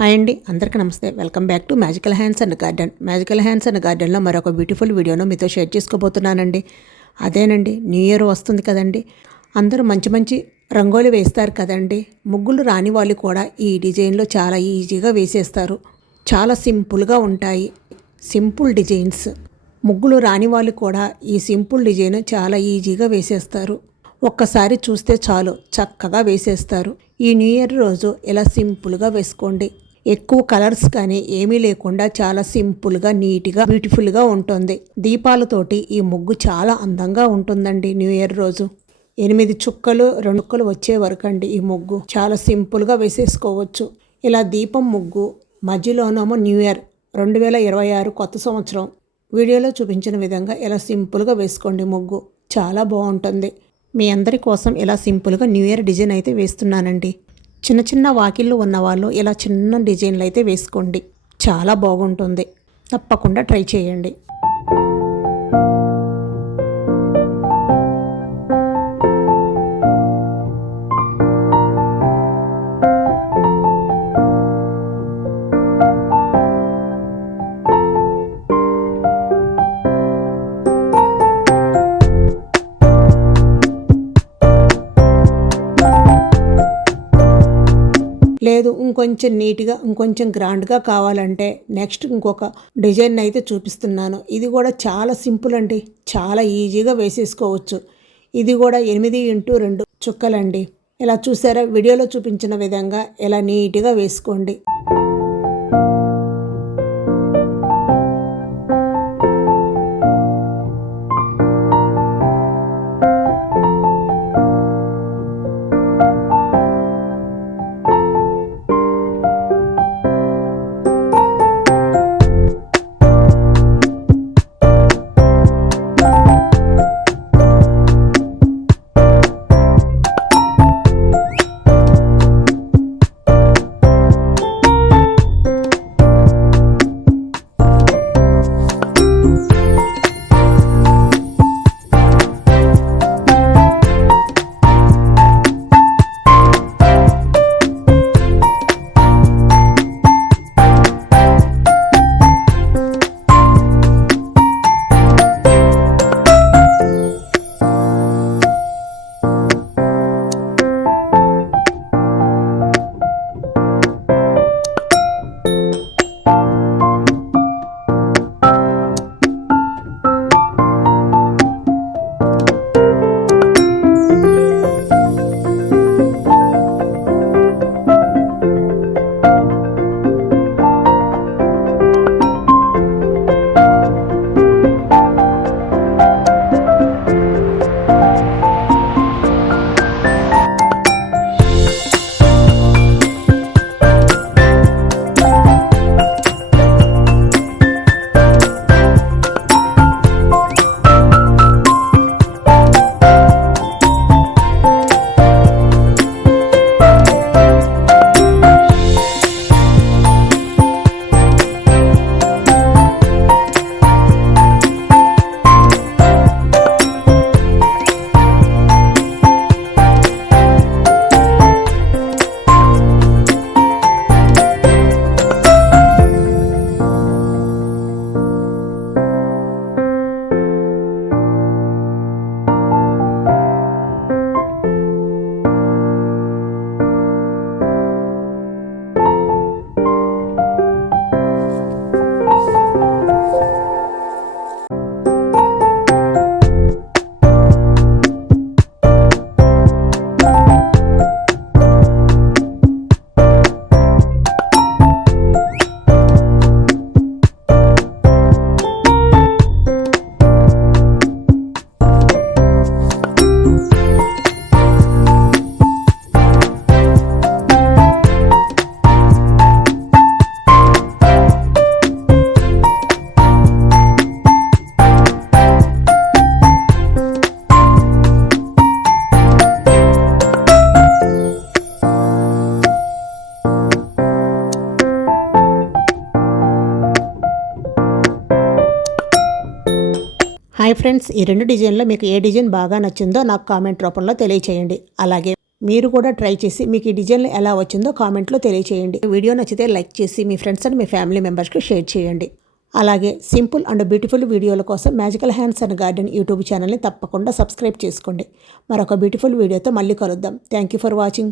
Hi అండి, అందరికీ నమస్తే. Welcome back to magical hands and garden. Magical hands and గార్డెన్లో మరొక బ్యూటిఫుల్ వీడియోను మీతో షేర్ చేసుకోబోతున్నానండి. అదేనండి, న్యూ ఇయర్ వస్తుంది కదండి. అందరూ మంచి మంచి రంగోలి వేస్తారు కదండి. ముగ్గులు రాని వాళ్ళు కూడా ఈ డిజైన్లో చాలా ఈజీగా వేసేస్తారు. చాలా సింపుల్గా ఉంటాయి, సింపుల్ డిజైన్స్. ముగ్గులు రాని వాళ్ళు కూడా ఈ సింపుల్ డిజైన్ చాలా ఈజీగా వేసేస్తారు. ఒక్కసారి చూస్తే చాలు చక్కగా వేసేస్తారు. ఈ న్యూ ఇయర్ రోజు ఇలా సింపుల్గా వేసుకోండి. ఎక్కువ కలర్స్ కానీ ఏమీ లేకుండా చాలా సింపుల్గా, నీట్గా, బ్యూటిఫుల్గా ఉంటుంది. దీపాలతోటి ఈ ముగ్గు చాలా అందంగా ఉంటుందండి. న్యూ ఇయర్ రోజు 8 చుక్కలు 2 చుక్కలు వచ్చే వరకు అండి ఈ ముగ్గు చాలా సింపుల్గా వేసేసుకోవచ్చు. ఇలా దీపం ముగ్గు మధ్యలోనేమో న్యూ ఇయర్ 2026 కొత్త సంవత్సరం. వీడియోలో చూపించిన విధంగా ఇలా సింపుల్గా వేసుకోండి. ముగ్గు చాలా బాగుంటుంది. మీ అందరి కోసం ఇలా సింపుల్గా న్యూ ఇయర్ డిజైన్ అయితే వేస్తున్నానండి. చిన్న చిన్న వాకిళ్ళు ఉన్నవాళ్ళు ఇలా చిన్న డిజైన్లు అయితే వేసుకోండి, చాలా బాగుంటుంది. తప్పకుండా ట్రై చేయండి. లేదు ఇంకొంచెం నీట్గా, ఇంకొంచెం గ్రాండ్గా కావాలంటే నెక్స్ట్ ఇంకొక డిజైన్ అయితే చూపిస్తున్నాను. ఇది కూడా చాలా సింపుల్ అండి, చాలా ఈజీగా వేసేసుకోవచ్చు. ఇది కూడా 8x2 చుక్కలండి. ఇలా చూసారా, వీడియోలో చూపించిన విధంగా ఇలా నీట్గా వేసుకోండి. హాయ్ ఫ్రెండ్స్, ఈ 2 డిజైన్లో మీకు ఏ డిజైన్ బాగా నచ్చిందో నాకు కామెంట్ రూపంలో తెలియచేయండి. అలాగే మీరు కూడా ట్రై చేసి మీకు ఈ డిజైన్ ఎలా వచ్చిందో కామెంట్లో తెలియచేయండి. వీడియో నచ్చితే లైక్ చేసి మీ ఫ్రెండ్స్ అండ్ మీ ఫ్యామిలీ మెంబర్స్కి షేర్ చేయండి. అలాగే సింపుల్ అండ్ బ్యూటిఫుల్ వీడియోల కోసం magical hands and garden YouTube ఛానల్ని తప్పకుండా సబ్స్క్రైబ్ చేసుకోండి. మరొక బ్యూటిఫుల్ వీడియోతో మళ్ళీ కలుద్దాం. Thank you for watching.